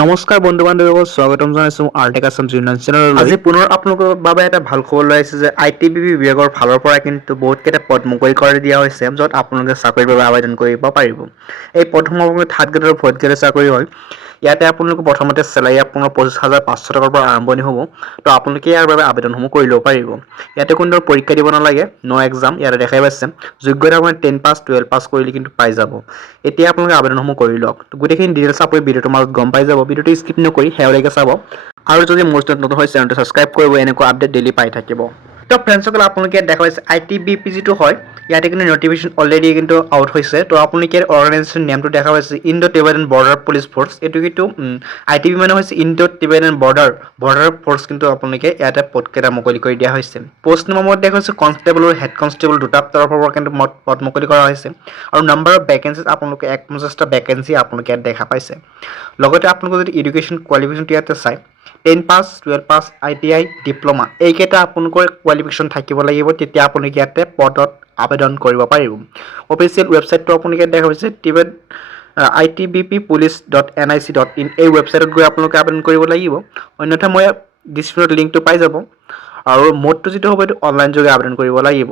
নমস্কাৰ বন্ধু বান্ধৱীসকল, স্বাগতম জনাইছোঁ আৰ্টেক আছাম জুনিয়ৰ চেনেললৈ। আজি পুনৰ আপোনালোকৰ বাবে এটা ভাল খবৰ লৈ আহিছে যে ITBP বিভাগৰ ফালৰ পৰা কিন্তু বহুতকেইটা পদ মুকলি কৰি দিয়া হৈছে, য'ত আপোনালোকে চাকৰিৰ বাবে আবেদন কৰিব পাৰিব। এই পদসমূহ থাৰ্ড গ্ৰেড আৰু ফ'ৰ্থ গ্ৰেডৰ চাকৰি হয়। ইয়াতে আপোনালোকে প্ৰথমতে চেলাৰী আপোনাৰ 25,500 টকাৰ পৰা আৰম্ভণি হ'ব। তো আপোনালোকে ইয়াৰ বাবে আবেদনসমূহ কৰি ল'ব পাৰিব। ইয়াতে কোনো পৰীক্ষা দিব নালাগে, ন' এক্সাম ইয়াতে দেখাই পাইছে। যোগ্যতা আপোনাৰ 10 পাছ 12 পাছ কৰিলে কিন্তু পাই যাব। এতিয়া আপোনালোকে আবেদনসমূহ কৰি লওক। গোটেইখিনি ডিটেইলছ আপুনি ভিডিঅ'টোৰ মাজত গম পাই যাব। ভিডিঅ'টো স্কিপ নকৰি শেষলৈকে চাব আৰু যদি মোৰ চেনেলত নতুন হয় চেনেলটো ছাবস্ক্ৰাইব কৰিব, এনেকুৱা আপডেট ডেইলি পাই থাকিব। তো ফ্ৰেণ্ডসকল, আপোনালোকে ইয়াত দেখা পাইছে ITBP যিটো হয়, ইয়াতে কিন্তু নটিফিকেশ্যন অলৰেডি কিন্তু আউট হৈছে। তো আপোনালোকে অৰ্গেনাইজেশ্যন নেমটো দেখা পাইছে Indo Tibetan border police force. এইটো কিন্তু ITBP মানে হৈছে ইণ্ডো টিবেটান বৰ্ডাৰ ফ'ৰ্চ। কিন্তু আপোনালোকে ইয়াতে পদকেইটা মুকলি কৰি দিয়া হৈছে। পোষ্ট নম্বৰত দেখা হৈছে কনষ্টেবল আৰু হেড কনষ্টেবল দুটা তৰফৰ পৰা কিন্তু পদ মুকলি কৰা হৈছে। আৰু নাম্বাৰ অফ ভেকেঞ্চিজ আপোনালোকে 51টা ভেকেঞ্চি আপোনালোকে ইয়াত দেখা পাইছে। লগতে আপোনালোকে যদি এডুকেশ্যন কোৱালিফিকেশ্যনটো ইয়াতে চাই, 10 পাছ 12 পাছ ITI ডিপ্ল'মা এইকেইটা আপোনালোকৰ কোৱালিফিকেশ্যন থাকিব লাগিব, তেতিয়া আপোনালোকে ইয়াতে পদত আবেদন কৰিব পাৰিব। অফিচিয়েল ৱেবছাইটটো আপোনালোকে দেখা পাইছে ITBPpolice.nic.in। এই ৱেবছাইটত গৈ আপোনালোকে আবেদন কৰিব লাগিব, অন্যথা মই ডিছক্ৰিপশ্যনত লিংকটো পাই যাব। আৰু মোডটো যিটো হ'ব এইটো অনলাইন যোগে আবেদন কৰিব লাগিব।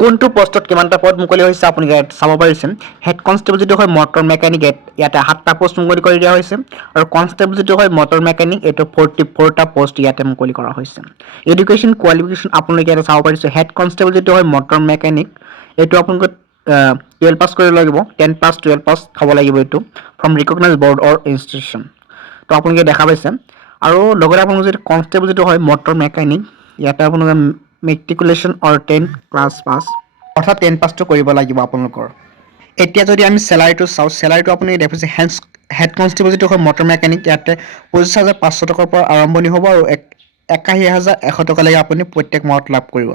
কোনটো পোষ্টত কিমানটা পদ মুকলি হৈছে আপুনি ইয়াত চাব পাৰিছে। হেড কনষ্টেবল যিটো হয় মটৰ মেকানিক, ইয়াতে 7টা পোষ্ট মুকলি কৰি দিয়া হৈছে। আৰু কনষ্টেবল যিটো হয় মটৰ মেকানিক, এইটো 44টা পোষ্ট ইয়াতে মুকলি কৰা হৈছে। এডুকেশ্যন কোৱালিফিকেশ্যন আপোনালোকে ইয়াতে চাব পাৰিছে। হেড কনষ্টেবল যিটো হয় মটৰ মেকানিক, এইটো আপোনালোকে 12 পাছ কৰিব লাগিব, 10 পাছ 12 পাছ হ'ব লাগিব এইটো, from recognize board or institution. তো আপোনালোকে দেখা পাইছে। আৰু লগতে আপোনালোকে যদি কনষ্টেবল যিটো হয় মটৰ মেকানিক, ইয়াতে আপোনালোকে মেট্ৰিকুলেশ্যন অৰ 10 ক্লাছ পাছ অৰ্থাৎ 10 পাছটো কৰিব লাগিব আপোনালোকৰ। এতিয়া যদি আমি চেলাৰীটো চাওঁ, চেলাৰীটো আপুনি দেখিছে হেড কনষ্টেবল যিটো হয় মটৰ মেকানিক, ইয়াতে 25,500 টকাৰ পৰা আৰম্ভণি হ'ব আৰু 81,100 টকালৈকে আপুনি প্ৰত্যেক মাহত লাভ কৰিব।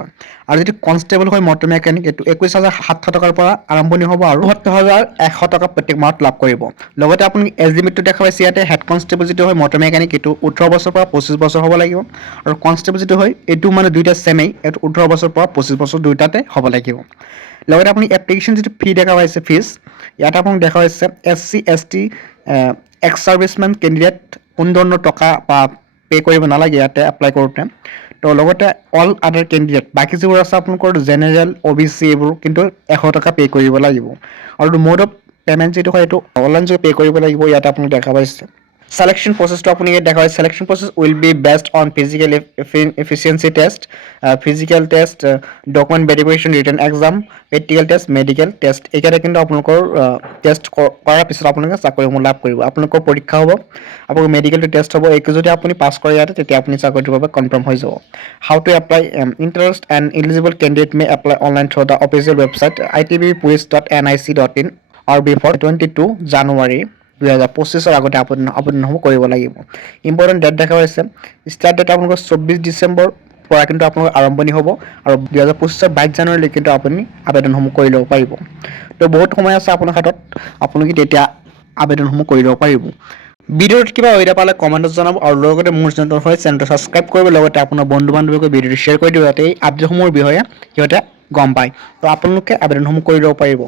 আৰু যদি কনষ্টেবল হয় মটৰ মেকানিক, এইটো 21,700 টকাৰ পৰা আৰম্ভণি হ'ব আৰু 72,100 টকা প্ৰত্যেক মাহত লাভ কৰিব। লগতে আপুনি এজ লিমিটটো দেখা পাইছে ইয়াতে। হেড কনষ্টেবল যিটো হয় মটৰ মেকানিক, এইটো 18 বছৰৰ পৰা 25 বছৰ হ'ব লাগিব। আৰু কনষ্টেবল যিটো হয় এইটো মানে দুইটা ছেমেই, এইটো 18 বছৰৰ পৰা 25 বছৰ দুইটাতে হ'ব লাগিব। লগতে আপুনি এপ্লিকেশ্যন যিটো ফি দেখা পাইছে ফিজ, ইয়াতে আপোনাক দেখা পাইছে SC ST x servicemen candidate কোনো ধৰণৰ টকা বা পে' কৰিব নালাগে ইয়াতে এপ্লাই কৰোঁতে। তো লগতে অল আদাৰ কেণ্ডিডেট বাকী যিবোৰ আছে আপোনালোকৰ জেনেৰেল OBC এইবোৰ কিন্তু 100 টকা পে' কৰিব লাগিব। আৰু মোড অফ পে'মেণ্ট যিটো হয় এইটো অনলাইন যোগে পে' কৰিব লাগিব, ইয়াতে আপুনি দেখা পাইছে। Selection processটো আপুনি ইয়াত দেখা পাইছে। Selection process will be based on physical efficiency test, physical test, document verification, written exam, practical test, medical test। এইকেইটা কিন্তু আপোনালোকৰ টেষ্ট কৰাৰ পিছত আপোনালোকে চাকৰিসমূহ লাভ কৰিব। আপোনালোকৰ পৰীক্ষা হ'ব, আপোনালোকৰ মেডিকেলটো টেষ্ট হ'ব। এইটো যদি আপুনি পাছ কৰে ইয়াতে, তেতিয়া আপুনি চাকৰিটোৰ বাবে কনফাৰ্ম হৈ যাব। How to apply interest and eligible candidate May apply online through the official website ITBPpolice.nic.in আৰু বিফৰ 22 জানুৱাৰী 2025 আগতে আবেদনসমূহ কৰিব লাগিব। ইম্পৰ্টেণ্ট ডেট দেখা পাইছে। ষ্টাৰ্ট ডেট আপোনালোকৰ 24 ডিচেম্বৰ পৰা কিন্তু আপোনালোকৰ আৰম্ভণি হ'ব আৰু 2025 22 জানুৱাৰীলৈ কিন্তু আপুনি আবেদনসমূহ কৰি ল'ব পাৰিব। তো বহুত সময় আছে আপোনাৰ হাতত, আপোনালোকে তেতিয়া আবেদনসমূহ কৰি ল'ব পাৰিব। ভিডিঅ'ত কিবা অসুবিধা পালে কমেণ্টত জনাব আৰু লগতে মোৰ চেনেলটো হয় চেনেলটো ছাবস্ক্ৰাইব কৰিব, লগতে আপোনাৰ বন্ধু বান্ধৱীকৈ ভিডিঅ'টো শ্বেয়াৰ কৰি দিব, যাতে এই আপডেটসমূহৰ বিষয়ে সিহঁতে গম পায়। তো আপোনালোকে আবেদনসমূহ কৰি ল'ব পাৰিব।